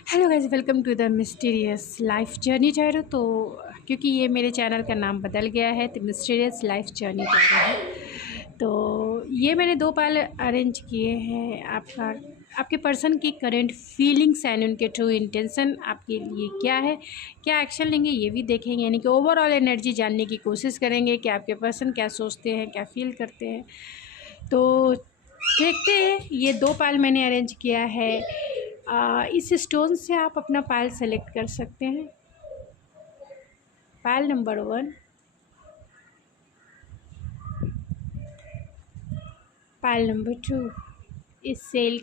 Hello guys, welcome to the mysterious life journey tarot. तो क्योंकि ये मेरे चैनल का नाम बदल गया है तो मिस्टीरियस लाइफ जर्नी टैरो है। तो ये मैंने दो पाल अरेंज किए हैं। आपके पर्सन की करंट फीलिंग्स एंड उनके ट्रू इंटेंशन आपके लिए क्या है, क्या एक्शन लेंगे, ये भी देखेंगे। यानी कि ओवरऑल एनर्जी जानने की कोशिश करेंगे कि आपके पर्सन क्या सोचते हैं, क्या फील करते हैं। तो देखते हैं। ये दो पाल मैंने अरेंज किया है। इस स्टोन से आप अपना पायल सेलेक्ट कर सकते हैं। पायल नंबर 1, पायल नंबर 2, इस सेल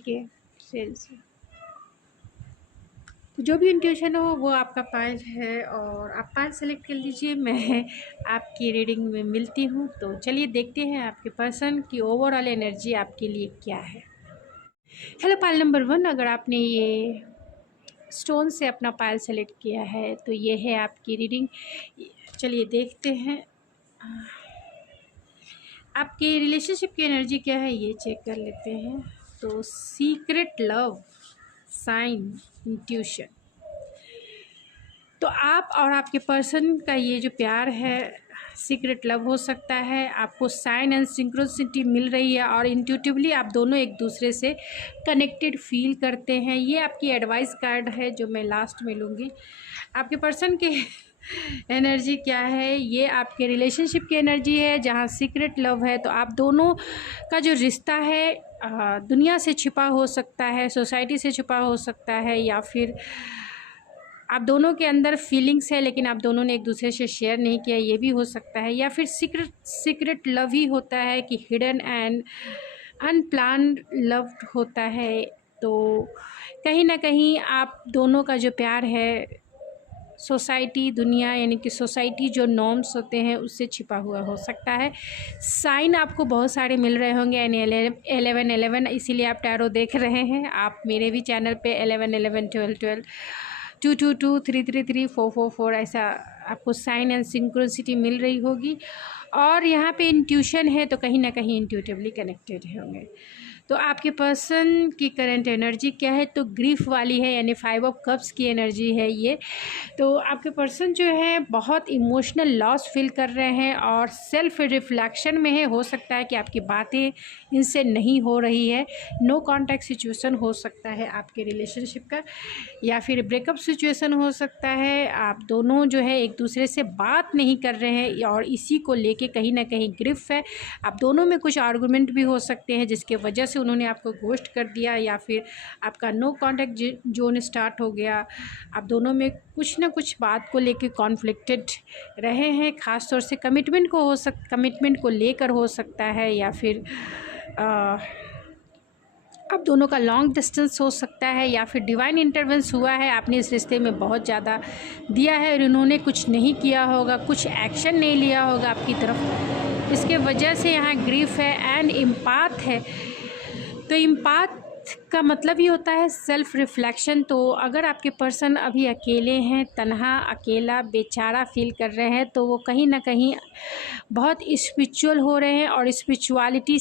से। तो जो भी इंट्यूशन हो वो आपका पायल है और आप पायल सेलेक्ट कर लीजिए। मैं आपकी रीडिंग में मिलती हूँ। तो चलिए देखते हैं आपके पर्सन की ओवरऑल एनर्जी आपके लिए क्या है। हेलो पायल नंबर 1, अगर आपने ये स्टोन से अपना पायल सेलेक्ट किया है तो ये है आपकी रीडिंग। चलिए देखते हैं आपके रिलेशनशिप की एनर्जी क्या है, ये चेक कर लेते हैं। तो सीक्रेट लव, साइन, इंट्यूशन। तो आप और आपके पर्सन का ये जो प्यार है सीक्रेट लव हो सकता है। आपको साइन एंड सिंक्रोनिसिटी मिल रही है और इंट्यूटिवली आप दोनों एक दूसरे से कनेक्टेड फील करते हैं। ये आपकी एडवाइस कार्ड है जो मैं लास्ट में लूँगी। आपके पर्सन के एनर्जी क्या है, ये आपके रिलेशनशिप की एनर्जी है जहाँ सीक्रेट लव है। तो आप दोनों का जो रिश्ता है दुनिया से छिपा हो सकता है, सोसाइटी से छिपा हो सकता है, या फिर आप दोनों के अंदर फीलिंग्स है लेकिन आप दोनों ने एक दूसरे से शेयर नहीं किया, ये भी हो सकता है। या फिर सीक्रेट लव ही होता है कि हिडन एंड अनप्लान्ड लव होता है। तो कहीं ना कहीं आप दोनों का जो प्यार है सोसाइटी, दुनिया यानी कि सोसाइटी जो नॉर्म्स होते हैं उससे छिपा हुआ हो सकता है। साइन आपको बहुत सारे मिल रहे होंगे यानी 11 इसीलिए आप टैरो देख रहे हैं। आप मेरे भी चैनल पे 11 12 12 222 333 444 ऐसा आपको साइन एंड सिंक्रोनिसिटी मिल रही होगी। और यहाँ पे इंट्यूशन है तो कहीं ना कहीं इंट्यूटिवली कनेक्टेड होंगे। तो आपके पर्सन की करंट एनर्जी क्या है, तो ग्रीफ वाली है यानी 5 ऑफ कप्स की एनर्जी है ये। तो आपके पर्सन जो है बहुत इमोशनल लॉस फील कर रहे हैं और सेल्फ रिफ्लेक्शन में है। हो सकता है कि आपकी बातें इनसे नहीं हो रही है। नो कांटेक्ट सिचुएशन हो सकता है आपके रिलेशनशिप का, या फिर ब्रेकअप सिचुएशन हो सकता है। आप दोनों जो है एक दूसरे से बात नहीं कर रहे हैं और इसी को लेके कहीं ना कहीं ग्रिफ है। आप दोनों में कुछ आर्गूमेंट भी हो सकते हैं जिसके वजह से उन्होंने आपको घोस्ट कर दिया, या फिर आपका नो कांटेक्ट जोन स्टार्ट हो गया। आप दोनों में कुछ ना कुछ बात को लेके कॉन्फ्लिक्टेड रहे हैं। ख़ास तौर से कमिटमेंट को लेकर हो सकता है, या फिर आप दोनों का लॉन्ग डिस्टेंस हो सकता है, या फिर डिवाइन इंटरवेंस हुआ है। आपने इस रिश्ते में बहुत ज़्यादा दिया है और इन्होंने कुछ नहीं किया होगा, कुछ एक्शन नहीं लिया होगा आपकी तरफ। इसके वजह से यहाँ ग्रीफ है एंड इम्पाथ है। तो इम्पाथ का मतलब ही होता है सेल्फ रिफ्लेक्शन। तो अगर आपके पर्सन अभी अकेले हैं, तन्हा अकेला बेचारा फील कर रहे हैं, तो वो कहीं ना कहीं बहुत स्पिरिचुअल हो रहे हैं और स्पिरिचुअलिटी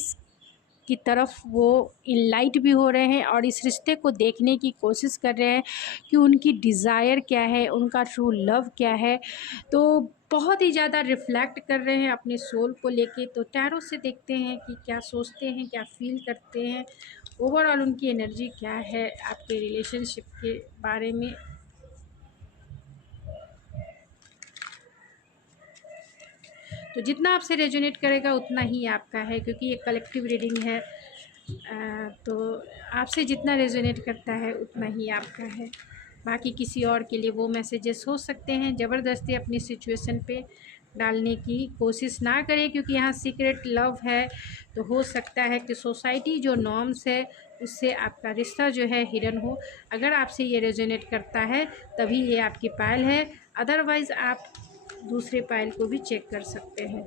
की तरफ वो इनलाइट भी हो रहे हैं और इस रिश्ते को देखने की कोशिश कर रहे हैं कि उनकी डिज़ायर क्या है, उनका ट्रू लव क्या है। तो बहुत ही ज़्यादा रिफ्लेक्ट कर रहे हैं अपने सोल को लेके। तो टैरो से देखते हैं कि क्या सोचते हैं, क्या फील करते हैं, ओवरऑल उनकी एनर्जी क्या है आपके रिलेशनशिप के बारे में। तो जितना आपसे रेजोनेट करेगा उतना ही आपका है, क्योंकि ये कलेक्टिव रीडिंग है। तो आपसे जितना रेजोनेट करता है उतना ही आपका है। बाकी किसी और के लिए वो मैसेजेस हो सकते हैं। ज़बरदस्ती अपनी सिचुएशन पे डालने की कोशिश ना करें, क्योंकि यहाँ सीक्रेट लव है। तो हो सकता है कि सोसाइटी जो नॉर्म्स है उससे आपका रिश्ता जो है हिडन हो। अगर आपसे ये रेजोनेट करता है तभी ये आपकी पायल है, अदरवाइज़ आप दूसरे पायल को भी चेक कर सकते हैं।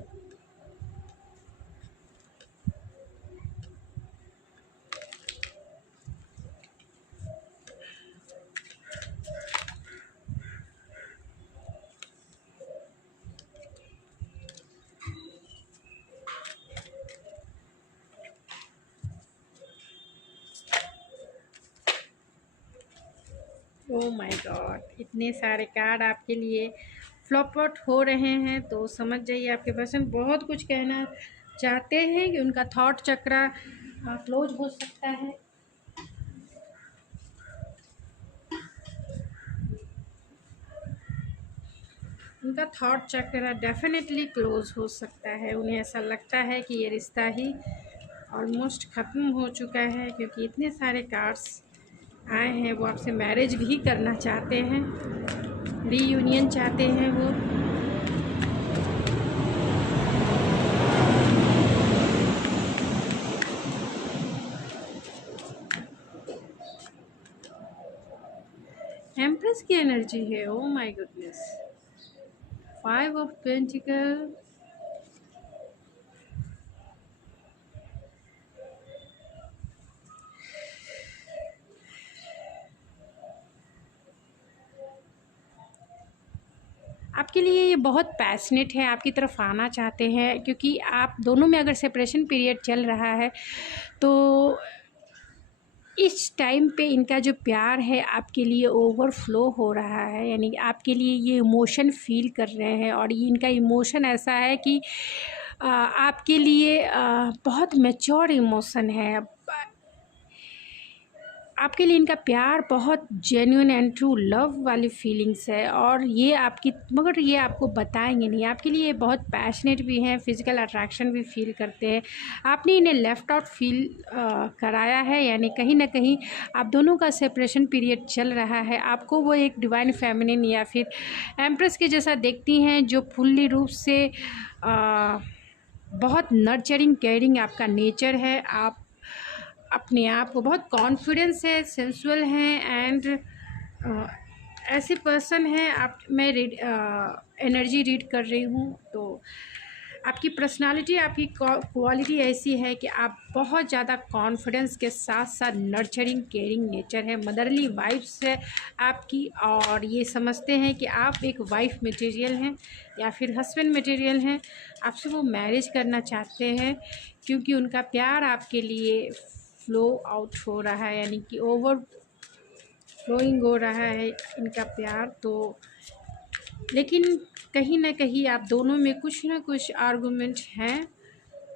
ओह माय गॉड, इतने सारे कार्ड आपके लिए फ्लॉप आउट हो रहे हैं, तो समझ जाइए आपके पर्सन बहुत कुछ कहना चाहते हैं कि उनका थॉट चक्रा क्लोज हो सकता है। उनका थॉट चक्र डेफिनेटली क्लोज हो सकता है। उन्हें ऐसा लगता है कि ये रिश्ता ही ऑलमोस्ट ख़त्म हो चुका है, क्योंकि इतने सारे कार्ड्स आए हैं। वो आपसे मैरिज भी करना चाहते हैं, रीयूनियन चाहते हैं वो। एम्प्रेस की एनर्जी है, oh my goodness. 5 of pentacle, आपके लिए ये बहुत पैशनेट है, आपकी तरफ आना चाहते हैं, क्योंकि आप दोनों में अगर सेपरेशन पीरियड चल रहा है तो इस टाइम पे इनका जो प्यार है आपके लिए ओवरफ्लो हो रहा है। यानी कि आपके लिए ये इमोशन फील कर रहे हैं, और ये इनका इमोशन ऐसा है कि आपके लिए बहुत मैच्योर इमोशन है। आपके लिए इनका प्यार बहुत जेन्युइन एंड ट्रू लव वाली फीलिंग्स है, और ये आपकी, मगर ये आपको बताएंगे नहीं। आपके लिए बहुत पैशनेट भी हैं, फिज़िकल अट्रैक्शन भी फील करते हैं। आपने इन्हें लेफ़्ट आउट फील कराया है, यानी कहीं ना कहीं आप दोनों का सेपरेशन पीरियड चल रहा है। आपको वो एक डिवाइन फेमिनिन या फिर एम्प्रेस के जैसा देखती हैं, जो फुल्ली रूप से बहुत नर्चरिंग केयरिंग आपका नेचर है। आप अपने आप को बहुत कॉन्फिडेंस है, सेंसुअल हैं, एंड ऐसे पर्सन हैं आप। मैं एनर्जी रीड कर रही हूँ, तो आपकी पर्सनालिटी, आपकी क्वालिटी ऐसी है कि आप बहुत ज़्यादा कॉन्फिडेंस के साथ साथ नर्चरिंग केयरिंग नेचर है, मदरली वाइफ्स है आपकी, और ये समझते हैं कि आप एक वाइफ मटेरियल हैं या फिर हस्बैंड मटेरियल हैं। आपसे वो मैरिज करना चाहते हैं, क्योंकि उनका प्यार आपके लिए फ्लो आउट हो रहा है, यानी कि ओवर फ्लोइंग हो रहा है इनका प्यार। तो लेकिन कहीं ना कहीं आप दोनों में कुछ ना कुछ आर्गूमेंट हैं।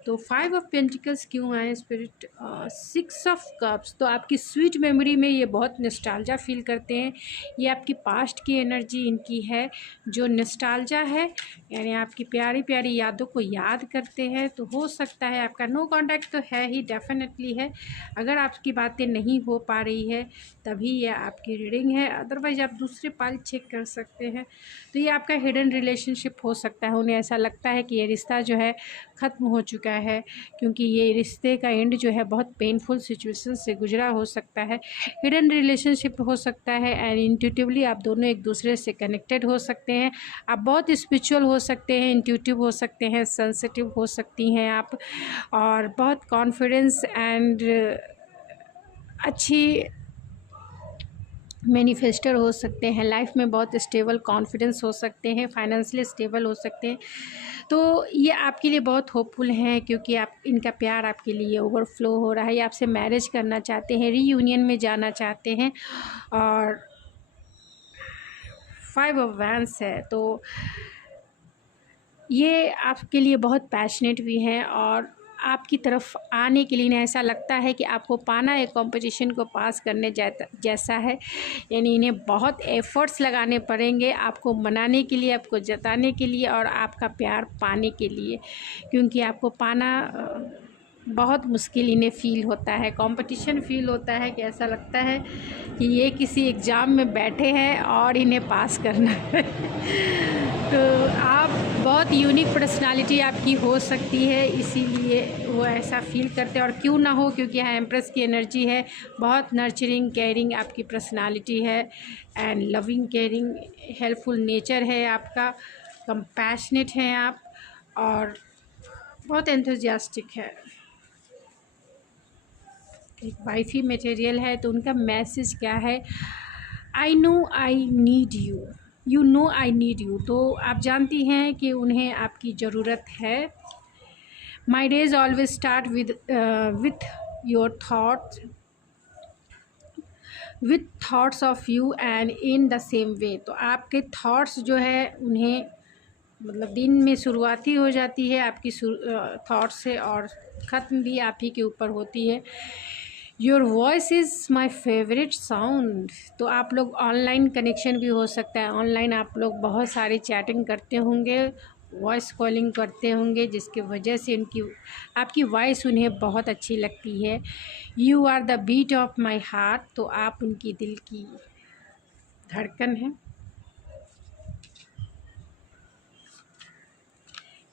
तो 5 ऑफ पेंटिकल्स क्यों आए स्पिरिट? 6 ऑफ कप्स, तो आपकी स्वीट मेमोरी में ये बहुत नॉस्टैल्जिया फील करते हैं। ये आपकी पास्ट की एनर्जी इनकी है, जो नॉस्टैल्जिया है, यानी आपकी प्यारी प्यारी यादों को याद करते हैं। तो हो सकता है आपका नो कांटेक्ट तो है ही, डेफिनेटली है। अगर आपकी बातें नहीं हो पा रही है तभी ये आपकी रीडिंग है, अदरवाइज आप दूसरे पाल चेक कर सकते हैं। तो ये आपका हिडन रिलेशनशिप हो सकता है। उन्हें ऐसा लगता है कि ये रिश्ता जो है ख़त्म हो चुका है, क्योंकि ये रिश्ते का एंड जो है बहुत पेनफुल सिचुएशन से गुजरा हो सकता है। हिडन रिलेशनशिप हो सकता है, एंड इंट्यूटिवली आप दोनों एक दूसरे से कनेक्टेड हो सकते हैं। आप बहुत स्पिरिचुअल हो सकते हैं, इंट्यूटिव हो सकते हैं, सेंसिटिव हो सकती हैं आप, और बहुत कॉन्फिडेंस एंड अच्छी मैनिफेस्टर हो सकते हैं। लाइफ में बहुत स्टेबल कॉन्फिडेंस हो सकते हैं, फाइनेंशियली स्टेबल हो सकते हैं। तो ये आपके लिए बहुत होपफुल हैं, क्योंकि आप, इनका प्यार आपके लिए ओवरफ्लो हो रहा है। ये आपसे मैरिज करना चाहते हैं, रीयूनियन में जाना चाहते हैं, और 5 ऑफ वैंड्स है। तो ये आपके लिए बहुत पैशनेट भी हैं, और आपकी तरफ आने के लिए इन्हें ऐसा लगता है कि आपको पाना एक कंपटीशन को पास करने जैसा है। यानी इन्हें बहुत एफ़र्ट्स लगाने पड़ेंगे आपको मनाने के लिए, आपको जताने के लिए, और आपका प्यार पाने के लिए, क्योंकि आपको पाना बहुत मुश्किल इन्हें फ़ील होता है, कंपटीशन फ़ील होता है, कि ऐसा लगता है कि ये किसी एग्ज़ाम में बैठे हैं और इन्हें पास करना है। तो आप बहुत यूनिक पर्सनालिटी आपकी हो सकती है, इसीलिए वो ऐसा फ़ील करते हैं। और क्यों ना हो, क्योंकि यहाँ एम्प्रेस की एनर्जी है, बहुत नर्चरिंग केयरिंग आपकी पर्सनालिटी है, and loving caring helpful nature है आपका, कंपैशनेट हैं आप, और बहुत एंथुजियास्टिक है, एक वाइफी मटेरियल है। तो उनका मैसेज क्या है? I know I need you, you know I need you. तो आप जानती हैं कि उन्हें आपकी ज़रूरत है। My days always start with your thoughts, with thoughts of you and in the same way. तो आपके थाट्स जो है उन्हें मतलब दिन में शुरुआती हो जाती है आपकी थाट्स से और ख़त्म भी आप ही के ऊपर होती है। Your voice is my favourite sound. तो आप लोग ऑनलाइन कनेक्शन भी हो सकता है, ऑनलाइन आप लोग बहुत सारी चैटिंग करते होंगे, वॉइस कॉलिंग करते होंगे, जिसकी वजह से उनकी आपकी वॉइस उन्हें बहुत अच्छी लगती है। You are the beat of my heart. तो आप उनकी दिल की धड़कन है।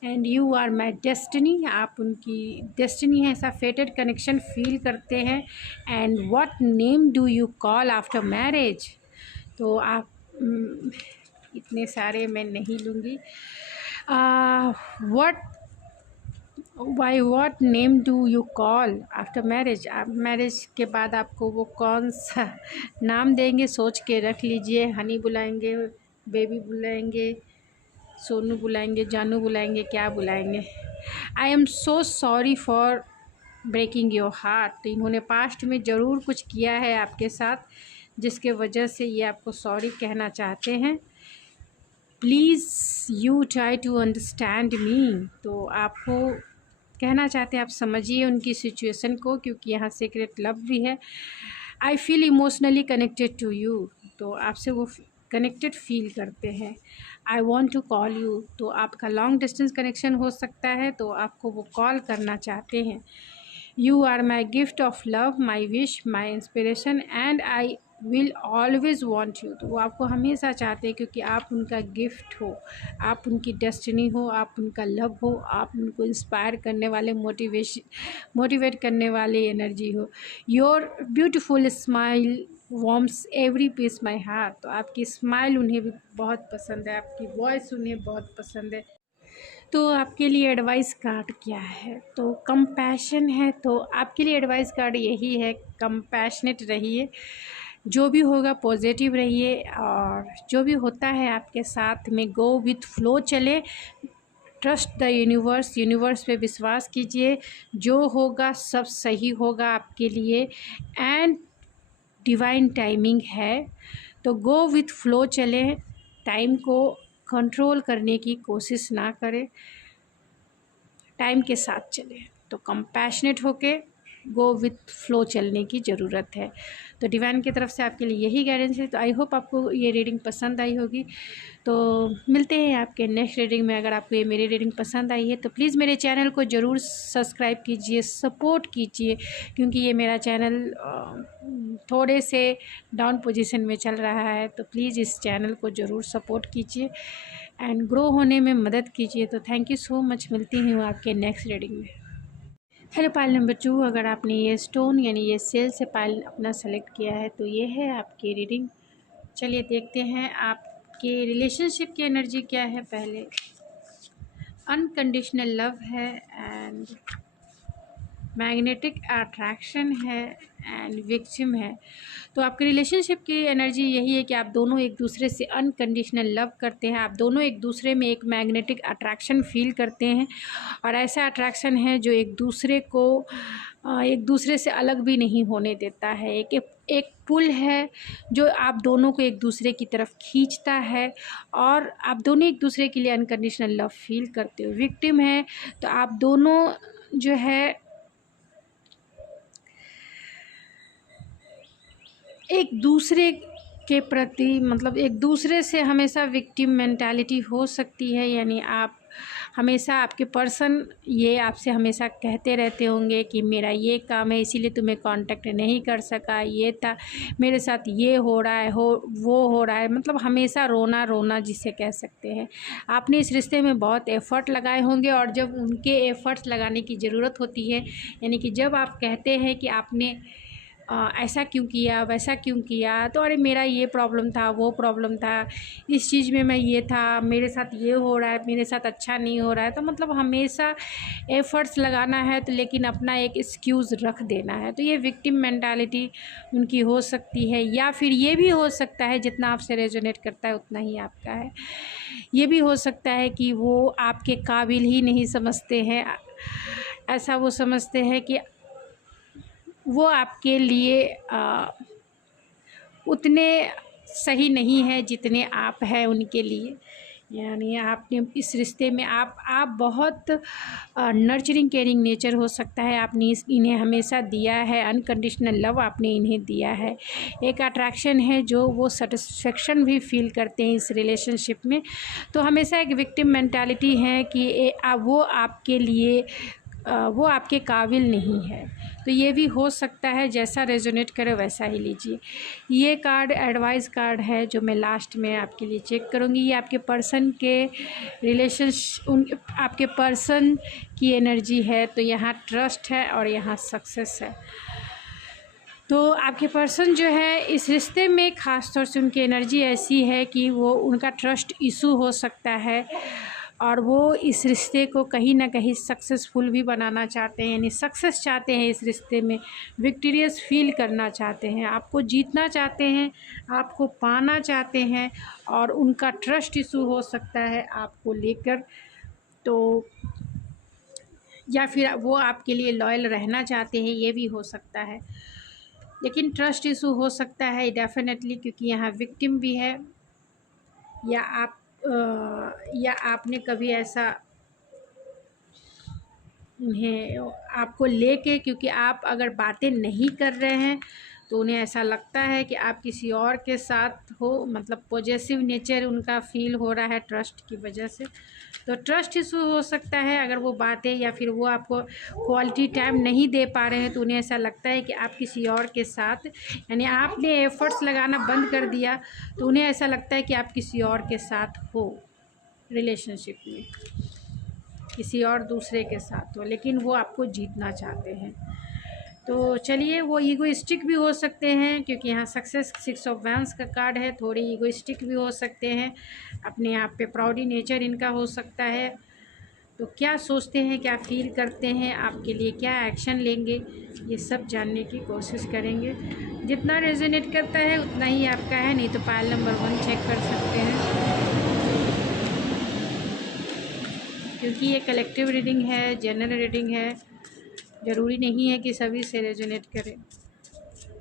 And you are my destiny. आप उनकी डेस्टिनी है, ऐसा फेटेड कनेक्शन फील करते हैं। And what name do you call after marriage. तो आप इतने सारे मैं नहीं लूँगी। What name do you call after marriage. आप मैरिज के बाद आपको वो कौन सा नाम देंगे, सोच के रख लीजिए। हनी बुलाएंगे, बेबी बुलाएंगे, सोनू बुलाएंगे, जानू बुलाएंगे, क्या बुलाएंगे। I am so sorry for breaking your heart. तो इन्होंने पास्ट में ज़रूर कुछ किया है आपके साथ, जिसके वजह से ये आपको सॉरी कहना चाहते हैं। Please you try to understand me. तो आपको कहना चाहते हैं आप समझिए उनकी सिचुएशन को, क्योंकि यहाँ सीक्रेट लव भी है। I feel emotionally connected to you. तो आपसे वो कनेक्टेड फील करते हैं। I want to call you. तो आपका लॉन्ग डिस्टेंस कनेक्शन हो सकता है, तो आपको वो कॉल करना चाहते हैं। You are my gift of love, my wish, my inspiration and I will always want you. तो वो आपको हमेशा चाहते हैं, क्योंकि आप उनका गिफ्ट हो, आप उनकी डेस्टिनी हो, आप उनका लव हो, आप उनको इंस्पायर करने वाले, मोटिवेट करने वाले एनर्जी हो। Your beautiful smile warms every piece my heart. तो आपकी स्माइल उन्हें भी बहुत पसंद है, आपकी वॉइस उन्हें बहुत पसंद है। तो आपके लिए एडवाइस कार्ड क्या है, तो कंपैशन है। तो आपके लिए एडवाइस कार्ड यही है, कंपैशनेट रहिए, जो भी होगा पॉजिटिव रहिए, और जो भी होता है आपके साथ में गो विथ फ्लो चले। ट्रस्ट द यूनिवर्स, यूनिवर्स पे विश्वास कीजिए, जो होगा सब सही होगा आपके लिए। एंड डिवाइन टाइमिंग है, तो गो विथ फ्लो चलें, टाइम को कंट्रोल करने की कोशिश ना करें, टाइम के साथ चलें। तो कंपैशनेट होके गो विथ फ्लो चलने की ज़रूरत है। तो डिवाइन की तरफ से आपके लिए यही गाइडेंस है। तो आई होप आपको ये रीडिंग पसंद आई होगी। तो मिलते हैं आपके नेक्स्ट रीडिंग में। अगर आपको ये मेरी रीडिंग पसंद आई है तो प्लीज़ मेरे चैनल को ज़रूर सब्सक्राइब कीजिए, सपोर्ट कीजिए, क्योंकि ये मेरा चैनल थोड़े से डाउन पोजीशन में चल रहा है। तो प्लीज़ इस चैनल को ज़रूर सपोर्ट कीजिए एंड ग्रो होने में मदद कीजिए। तो थैंक यू सो मच। मिलती हूँ आपके नेक्स्ट रीडिंग में। हेलो पाइल नंबर 2, अगर आपने ये स्टोन यानी ये सेल से पाइल अपना सेलेक्ट किया है तो ये है आपकी रीडिंग। चलिए देखते हैं आपके रिलेशनशिप की एनर्जी क्या है। पहले अनकंडीशनल लव है एंड मैग्नेटिक अट्रैक्शन है एंड विक्टिम है। तो आपके रिलेशनशिप की एनर्जी यही है कि आप दोनों एक दूसरे से अनकंडीशनल लव करते हैं, आप दोनों एक दूसरे में एक मैग्नेटिक अट्रैक्शन फील करते हैं, और ऐसा अट्रैक्शन है जो एक दूसरे को एक दूसरे से अलग भी नहीं होने देता है। एक पुल है जो आप दोनों को एक दूसरे की तरफ खींचता है, और आप दोनों एक दूसरे के लिए अनकंडीशनल लव फील करते हो। विक्टिम है तो आप दोनों जो है एक दूसरे के प्रति मतलब एक दूसरे से हमेशा विक्टिम मेंटालिटी हो सकती है। यानी आप हमेशा आपके पर्सन ये आपसे हमेशा कहते रहते होंगे कि मेरा ये काम है इसीलिए तुम्हें कांटेक्ट नहीं कर सका, ये था मेरे साथ, ये हो रहा है, वो हो रहा है, मतलब हमेशा रोना रोना जिसे कह सकते हैं। आपने इस रिश्ते में बहुत एफ़र्ट लगाए होंगे, और जब उनके एफ़र्ट्स लगाने की ज़रूरत होती है, यानी कि जब आप कहते हैं कि आपने ऐसा क्यों किया, वैसा क्यों किया, तो अरे मेरा ये प्रॉब्लम था, वो प्रॉब्लम था, इस चीज़ में मैं ये था, मेरे साथ ये हो रहा है, मेरे साथ अच्छा नहीं हो रहा है, तो मतलब हमेशा एफ़र्ट्स लगाना है तो लेकिन अपना एक एक्सक्यूज़ रख देना है। तो ये विक्टिम मेंटालिटी उनकी हो सकती है, या फिर ये भी हो सकता है जितना आपसे रेजोनेट करता है उतना ही आपका है। ये भी हो सकता है कि वो आपके काबिल ही नहीं समझते हैं, ऐसा वो समझते हैं कि वो आपके लिए उतने सही नहीं है जितने आप हैं उनके लिए। यानी आपने इस रिश्ते में आप बहुत नर्चरिंग केयरिंग नेचर हो सकता है, आपने इन्हें हमेशा दिया है, अनकंडीशनल लव आपने इन्हें दिया है, एक अट्रैक्शन है जो वो सेटिस्फेक्शन भी फील करते हैं इस रिलेशनशिप में। तो हमेशा एक विक्टिम मेंटालिटी है कि वो आपके लिए वो आपके काबिल नहीं है। तो ये भी हो सकता है, जैसा रेजोनेट करे वैसा ही लीजिए। ये कार्ड एडवाइस कार्ड है जो मैं लास्ट में आपके लिए चेक करूँगी। ये आपके पर्सन के आपके पर्सन की एनर्जी है। तो यहाँ ट्रस्ट है और यहाँ सक्सेस है। तो आपके पर्सन जो है इस रिश्ते में ख़ास तौर से उनकी एनर्जी ऐसी है कि वो उनका ट्रस्ट इशू हो सकता है और वो इस रिश्ते को कहीं ना कहीं सक्सेसफुल भी बनाना चाहते हैं, यानी सक्सेस चाहते हैं इस रिश्ते में, विक्टोरियस फील करना चाहते हैं, आपको जीतना चाहते हैं, आपको पाना चाहते हैं और उनका ट्रस्ट इशू हो सकता है आपको लेकर। तो या फिर वो आपके लिए लॉयल रहना चाहते हैं, ये भी हो सकता है, लेकिन ट्रस्ट इशू हो सकता है डेफिनेटली, क्योंकि यहाँ विक्टिम भी है। या आपने कभी ऐसा उन्हें आपको लेके, क्योंकि आप अगर बातें नहीं कर रहे हैं तो उन्हें ऐसा लगता है कि आप किसी और के साथ हो, मतलब पॉजेसिव नेचर उनका फील हो रहा है ट्रस्ट की वजह से। तो ट्रस्ट इशू हो सकता है अगर वो बातें, या फिर वो आपको क्वालिटी टाइम नहीं दे पा रहे हैं तो उन्हें ऐसा लगता है कि आप किसी और के साथ, यानी आपने एफ़र्ट्स लगाना बंद कर दिया तो उन्हें ऐसा लगता है कि आप किसी और के साथ हो रिलेशनशिप में, किसी और दूसरे के साथ हो, लेकिन वो आपको जीतना चाहते हैं। तो चलिए, वो ईगोइस्टिक भी हो सकते हैं क्योंकि यहाँ सक्सेस 6 ऑफ वैंड्स का कार्ड है, थोड़े ईगोइस्टिक भी हो सकते हैं, अपने आप पे प्राउडी नेचर इनका हो सकता है। तो क्या सोचते हैं, क्या फील करते हैं, आपके लिए क्या एक्शन लेंगे, ये सब जानने की कोशिश करेंगे। जितना रेजोनेट करता है उतना ही आपका है, नहीं तो पायल नंबर 1 चेक कर सकते हैं, क्योंकि ये कलेक्टिव रीडिंग है, जनरल रीडिंग है, ज़रूरी नहीं है कि सभी से रेजोनेट करें।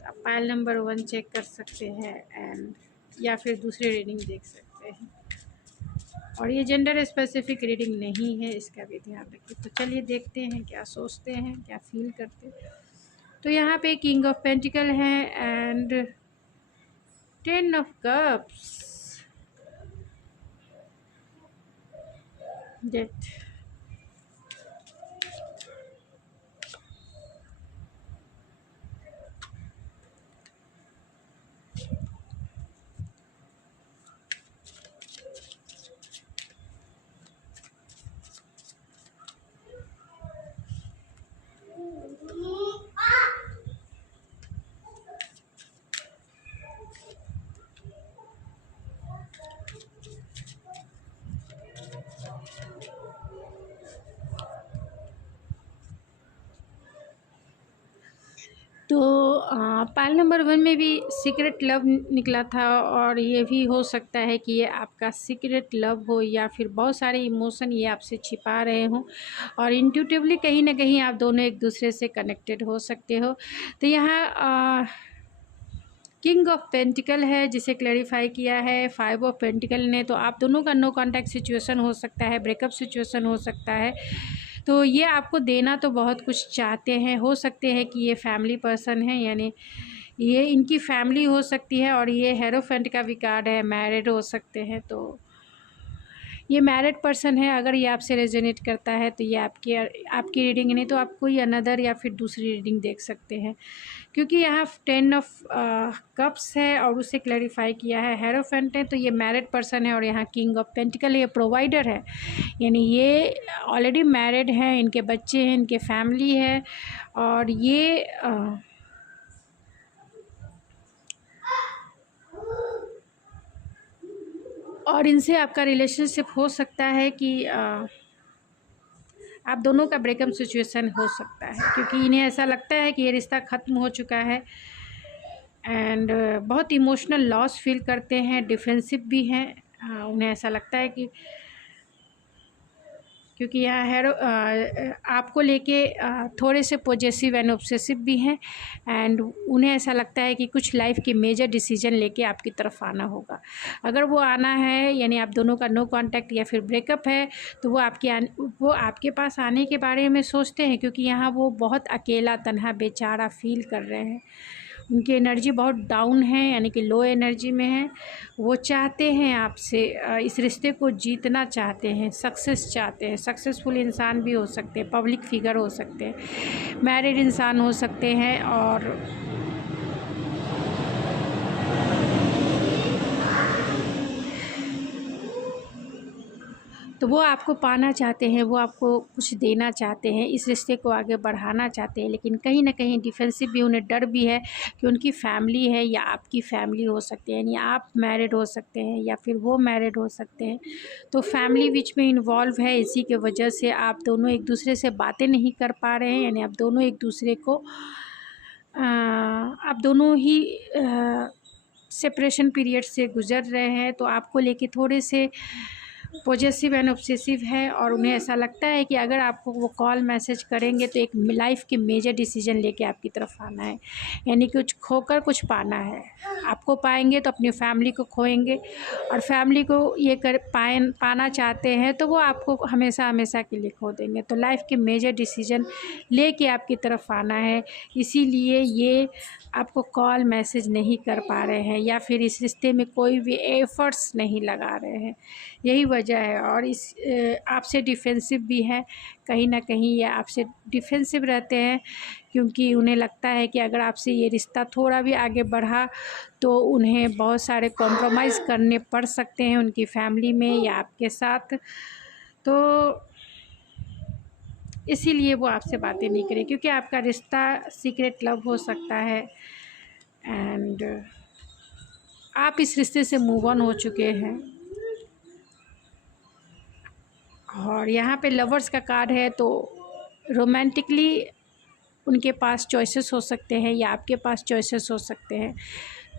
आप पायल नंबर 1 चेक कर सकते हैं एंड या फिर दूसरी रीडिंग देख सकते हैं। और ये जेंडर स्पेसिफिक रीडिंग नहीं है, इसका भी ध्यान रखिए। तो चलिए देखते हैं क्या सोचते हैं, क्या फील करते हैं। तो यहाँ पे किंग ऑफ पेंटिकल है एंड 10 ऑफ कप्स, डेथ। तो पायल नंबर 1 में भी सीक्रेट लव निकला था, और ये भी हो सकता है कि ये आपका सीक्रेट लव हो या फिर बहुत सारे इमोशन ये आपसे छिपा रहे हों, और इंट्यूटिवली कहीं ना कहीं आप दोनों एक दूसरे से कनेक्टेड हो सकते हो। तो यहाँ किंग ऑफ पेंटिकल है जिसे क्लैरिफाई किया है 5 ऑफ पेंटिकल ने। तो आप दोनों का नो कॉन्टैक्ट सिचुएशन हो सकता है, ब्रेकअप सिचुएशन हो सकता है। तो ये आपको देना तो बहुत कुछ चाहते हैं, हो सकते हैं कि ये फैमिली पर्सन है, यानी ये इनकी फैमिली हो सकती है। और ये हेरोफेंट का भी कार्ड है, मैरिड हो सकते हैं। तो ये मैरिड पर्सन है, अगर ये आपसे रेजोनेट करता है तो ये आपकी रीडिंग, नहीं तो आप कोई अनदर या फिर दूसरी रीडिंग देख सकते हैं, क्योंकि यहाँ 10 ऑफ कप्स है और उसे क्लैरिफाई किया है हेरोफेंट है। तो ये मैरिड पर्सन है, और यहाँ किंग ऑफ पेंटिकल ये प्रोवाइडर है, यानी ये ऑलरेडी मैरिड हैं, इनके बच्चे हैं, इनके फैमिली है, और ये और इनसे आपका रिलेशनशिप हो सकता है कि आप दोनों का ब्रेकअप सिचुएशन हो सकता है, क्योंकि इन्हें ऐसा लगता है कि ये रिश्ता ख़त्म हो चुका है एंड बहुत इमोशनल लॉस फील करते हैं, डिफेंसिव भी हैं। उन्हें ऐसा लगता है कि क्योंकि यहाँ हैरो आपको लेके थोड़े से पॉजेसिव एंड ऑब्सेसिव भी हैं, एंड उन्हें ऐसा लगता है कि कुछ लाइफ के मेजर डिसीजन लेके आपकी तरफ आना होगा। अगर वो आना है, यानी आप दोनों का नो कांटेक्ट या फिर ब्रेकअप है, तो वो आपके पास आने के बारे में सोचते हैं, क्योंकि यहाँ वो बहुत अकेला तन्हा बेचारा फील कर रहे हैं। उनकी एनर्जी बहुत डाउन है, यानी कि लो एनर्जी में है। वो चाहते हैं आपसे इस रिश्ते को जीतना चाहते हैं, सक्सेस चाहते हैं। सक्सेसफुल इंसान भी हो सकते हैं, पब्लिक फिगर हो सकते हैं, मैरिड इंसान हो सकते हैं, और तो वो आपको पाना चाहते हैं, वो आपको कुछ देना चाहते हैं, इस रिश्ते को आगे बढ़ाना चाहते हैं। लेकिन कहीं ना कहीं डिफेंसिव भी, उन्हें डर भी है कि उनकी फैमिली है या आपकी फैमिली हो सकती है, यानी आप मैरिड हो सकते हैं या फिर वो मैरिड हो सकते हैं। तो फैमिली बीच में इन्वॉल्व है, इसी के वजह से आप दोनों एक दूसरे से बातें नहीं कर पा रहे हैं, यानी आप दोनों एक दूसरे को आप दोनों ही सेपरेशन पीरियड से गुज़र रहे हैं। तो आपको लेके थोड़े से पॉजेसिव एंड ऑब्सेसिव है, और उन्हें ऐसा लगता है कि अगर आपको वो कॉल मैसेज करेंगे तो एक लाइफ के मेजर डिसीजन लेके आपकी तरफ आना है, यानी कुछ खोकर कुछ पाना है। आपको पाएंगे तो अपनी फैमिली को खोएंगे, और फैमिली को ये पाना चाहते हैं तो वो आपको हमेशा हमेशा के लिए खो देंगे। तो लाइफ के मेजर डिसीजन लेके आपकी तरफ आना है, इसीलिए ये आपको कॉल मैसेज नहीं कर पा रहे हैं, या फिर इस रिश्ते में कोई भी एफ़र्ट्स नहीं लगा रहे हैं, यही वजह है। और इस आपसे डिफेंसिव भी है, कहीं ना कहीं ये आपसे डिफेंसिव रहते हैं, क्योंकि उन्हें लगता है कि अगर आपसे ये रिश्ता थोड़ा भी आगे बढ़ा तो उन्हें बहुत सारे कॉम्प्रोमाइज़ करने पड़ सकते हैं उनकी फैमिली में या आपके साथ। तो इसीलिए वो आपसे बातें नहीं करें, क्योंकि आपका रिश्ता सीक्रेट लव हो सकता है, एंड आप इस रिश्ते से मूव ऑन हो चुके हैं। और यहाँ पे लवर्स का कार्ड है, तो रोमांटिकली उनके पास चॉइसेस हो सकते हैं या आपके पास चॉइसेस हो सकते हैं।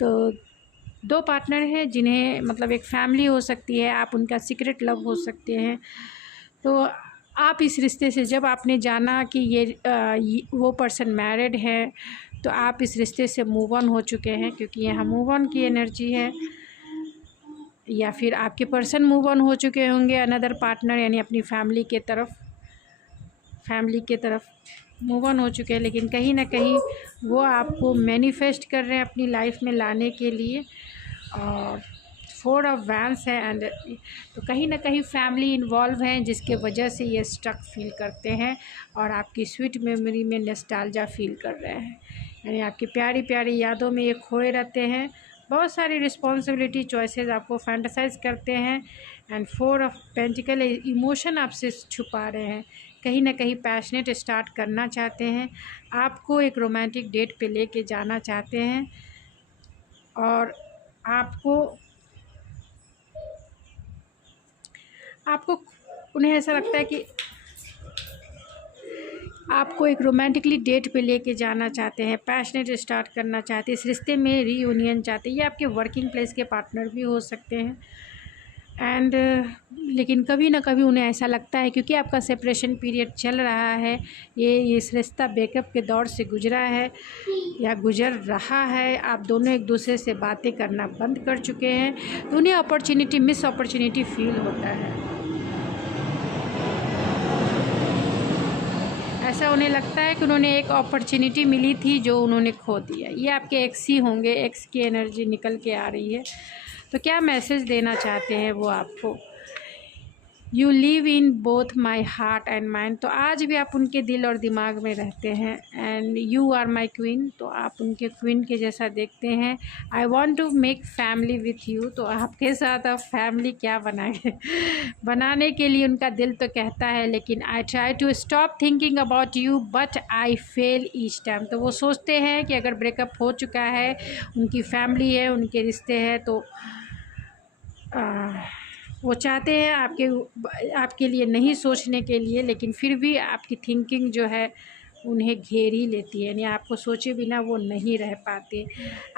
तो दो पार्टनर हैं जिन्हें मतलब एक फैमिली हो सकती है, आप उनका सीक्रेट लव हो सकते हैं। तो आप इस रिश्ते से जब आपने जाना कि वो पर्सन मैरिड है, तो आप इस रिश्ते से मूव ऑन हो चुके हैं, क्योंकि यहाँ मूव ऑन की एनर्जी है। या फिर आपके पर्सन मूव ऑन हो चुके होंगे अनदर पार्टनर, यानी अपनी फैमिली के तरफ मूव ऑन हो चुके हैं। लेकिन कहीं ना कहीं वो आपको मैनिफेस्ट कर रहे हैं अपनी लाइफ में लाने के लिए, और 4 ऑफ वैंड्स है, एंड तो कहीं ना कहीं फैमिली इन्वॉल्व हैं, जिसके वजह से ये स्टक फील करते हैं और आपकी स्वीट मेमोरी में नॉस्टैल्जिया फील कर रहे हैं, यानी आपकी प्यारी प्यारी यादों में ये खोए रहते हैं। बहुत सारी रिस्पॉन्सिबिलिटी चॉइसेस आपको फैंटेसाइज करते हैं, एंड 4 ऑफ पेंटिकल इमोशन आपसे छुपा रहे हैं, कहीं ना कहीं पैशनेट स्टार्ट करना चाहते हैं, आपको एक रोमांटिक डेट पे लेके जाना चाहते हैं, और आपको उन्हें ऐसा लगता है कि आपको एक रोमांटिकली डेट पे लेके जाना चाहते हैं, पैशनेट स्टार्ट करना चाहते हैं, इस रिश्ते में रीयूनियन चाहते हैं। ये आपके वर्किंग प्लेस के पार्टनर भी हो सकते हैं, एंड लेकिन कभी ना कभी उन्हें ऐसा लगता है, क्योंकि आपका सेपरेशन पीरियड चल रहा है, ये इस रिश्ता ब्रेकअप के दौर से गुजरा है या गुजर रहा है, आप दोनों एक दूसरे से बातें करना बंद कर चुके हैं, तो उन्हें मिस अपॉर्चुनिटी फील होता है। ऐसा उन्हें लगता है कि उन्होंने एक अपॉर्चुनिटी मिली थी जो उन्होंने खो दिया। ये आपके एक्स ही होंगे, एक्स की एनर्जी निकल के आ रही है। तो क्या मैसेज देना चाहते हैं वो आपको? You live in both my heart and mind, तो आज भी आप उनके दिल और दिमाग में रहते हैं, and you are my queen, तो आप उनके क्वीन के जैसा देखते हैं। I want to make family with you, तो आपके साथ अब फैमिली क्या बनाए बनाने के लिए उनका दिल तो कहता है, लेकिन I try to stop thinking about you but I fail each time. तो वो सोचते हैं कि अगर ब्रेकअप हो चुका है, उनकी फैमिली है, उनके रिश्ते हैं, तो वो चाहते हैं आपके लिए नहीं सोचने के लिए, लेकिन फिर भी आपकी थिंकिंग जो है उन्हें घेर ही लेती है, यानी आपको सोचे बिना वो नहीं रह पाते।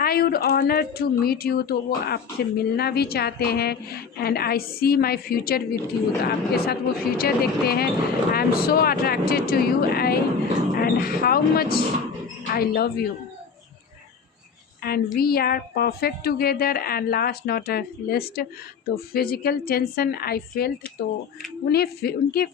I would honour to meet you, तो वो आपसे मिलना भी चाहते हैं। And I see my future with you, तो आपके साथ वो फ्यूचर देखते हैं। I am so attracted to you and how much I love you and we are perfect together. And last not a least, तो फिज़िकल टेंशन आई फेल्ट, तो उन्हें उनके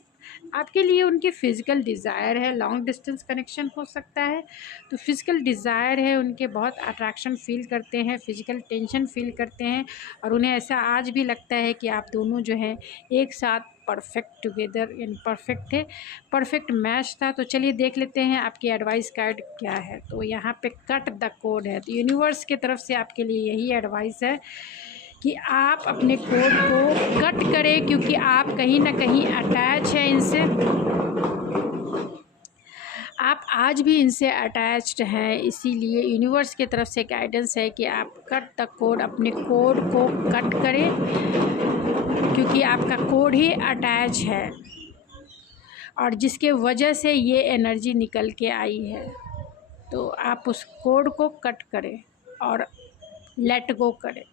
आपके लिए उनकी फ़िज़िकल डिज़ायर है। लॉन्ग डिस्टेंस कनेक्शन हो सकता है, तो फिज़िकल डिज़ायर है उनके, बहुत अट्रैक्शन फ़ील करते हैं, फ़िज़िकल टेंशन फ़ील करते हैं। और उन्हें ऐसा आज भी लगता है कि आप दोनों जो हैं एक साथ परफेक्ट टुगेदर, यानी परफेक्ट थे, परफेक्ट मैच था। तो चलिए देख लेते हैं आपकी एडवाइस कार्ड क्या है। तो यहाँ पे कट द कोड है, तो यूनिवर्स की तरफ से आपके लिए यही एडवाइस है कि आप अपने कोड को कट करें, क्योंकि आप कहीं ना कहीं अटैच हैं इनसे, आप आज भी इनसे अटैच्ड हैं। इसीलिए यूनिवर्स की तरफ से गाइडेंस है कि आप कट द कोड, अपने कोड को कट करें, क्योंकि आपका कोड ही अटैच है और जिसके वजह से ये एनर्जी निकल के आई है। तो आप उस कोड को कट करें और लेट गो करें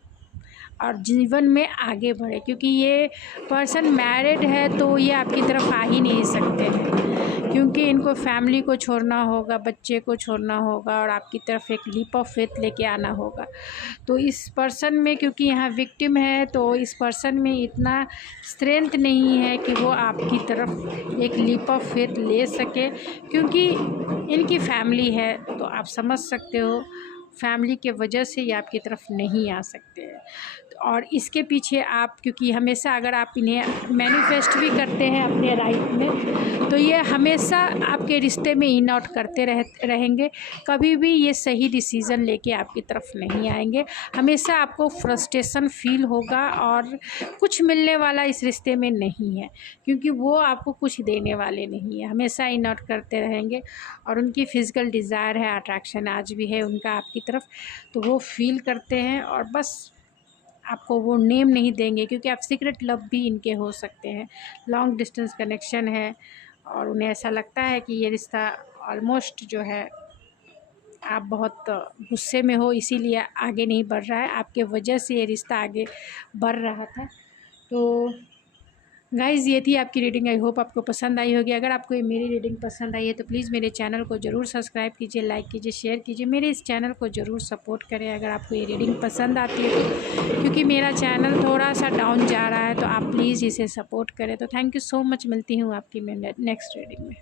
और जीवन में आगे बढ़े, क्योंकि ये पर्सन मैरिड है तो ये आपकी तरफ आ ही नहीं सकते हैं, क्योंकि इनको फैमिली को छोड़ना होगा, बच्चे को छोड़ना होगा और आपकी तरफ एक लीप ऑफ फेथ लेके आना होगा। तो इस पर्सन में, क्योंकि यहाँ विक्टिम है, तो इस पर्सन में इतना स्ट्रेंथ नहीं है कि वो आपकी तरफ एक लीप ऑफ फेथ ले सके, क्योंकि इनकी फैमिली है। तो आप समझ सकते हो फैमिली के वजह से ये आपकी तरफ नहीं आ सकते हैं। और इसके पीछे आप, क्योंकि हमेशा अगर आप इन्हें मैनिफेस्ट भी करते हैं अपने राइट में, तो ये हमेशा आपके रिश्ते में इन आउट करते रहेंगे। कभी भी ये सही डिसीज़न लेके आपकी तरफ नहीं आएंगे। हमेशा आपको फ्रस्ट्रेशन फील होगा और कुछ मिलने वाला इस रिश्ते में नहीं है, क्योंकि वो आपको कुछ देने वाले नहीं है। हमेशा इन आउट करते रहेंगे और उनकी फ़िज़िकल डिज़ायर है, अट्रैक्शन आज भी है उनका आपकी तरफ, तो वो फील करते हैं और बस आपको वो नेम नहीं देंगे, क्योंकि आप सीक्रेट लव भी इनके हो सकते हैं। लॉन्ग डिस्टेंस कनेक्शन है और उन्हें ऐसा लगता है कि ये रिश्ता ऑलमोस्ट जो है, आप बहुत गुस्से में हो, इसीलिए आगे नहीं बढ़ रहा है, आपके वजह से ये रिश्ता आगे बढ़ रहा था। तो गाइज़ ये थी आपकी रीडिंग। आई होप आपको पसंद आई होगी। अगर आपको ये मेरी रीडिंग पसंद आई है तो प्लीज़ मेरे चैनल को ज़रूर सब्सक्राइब कीजिए, लाइक कीजिए, शेयर कीजिए, मेरे इस चैनल को ज़रूर सपोर्ट करें अगर आपको ये रीडिंग पसंद आती है तो, क्योंकि मेरा चैनल थोड़ा सा डाउन जा रहा है, तो आप प्लीज़ इसे सपोर्ट करें। तो थैंक यू सो मच, मिलती हूँ आपकी मैं नेक्स्ट रीडिंग में।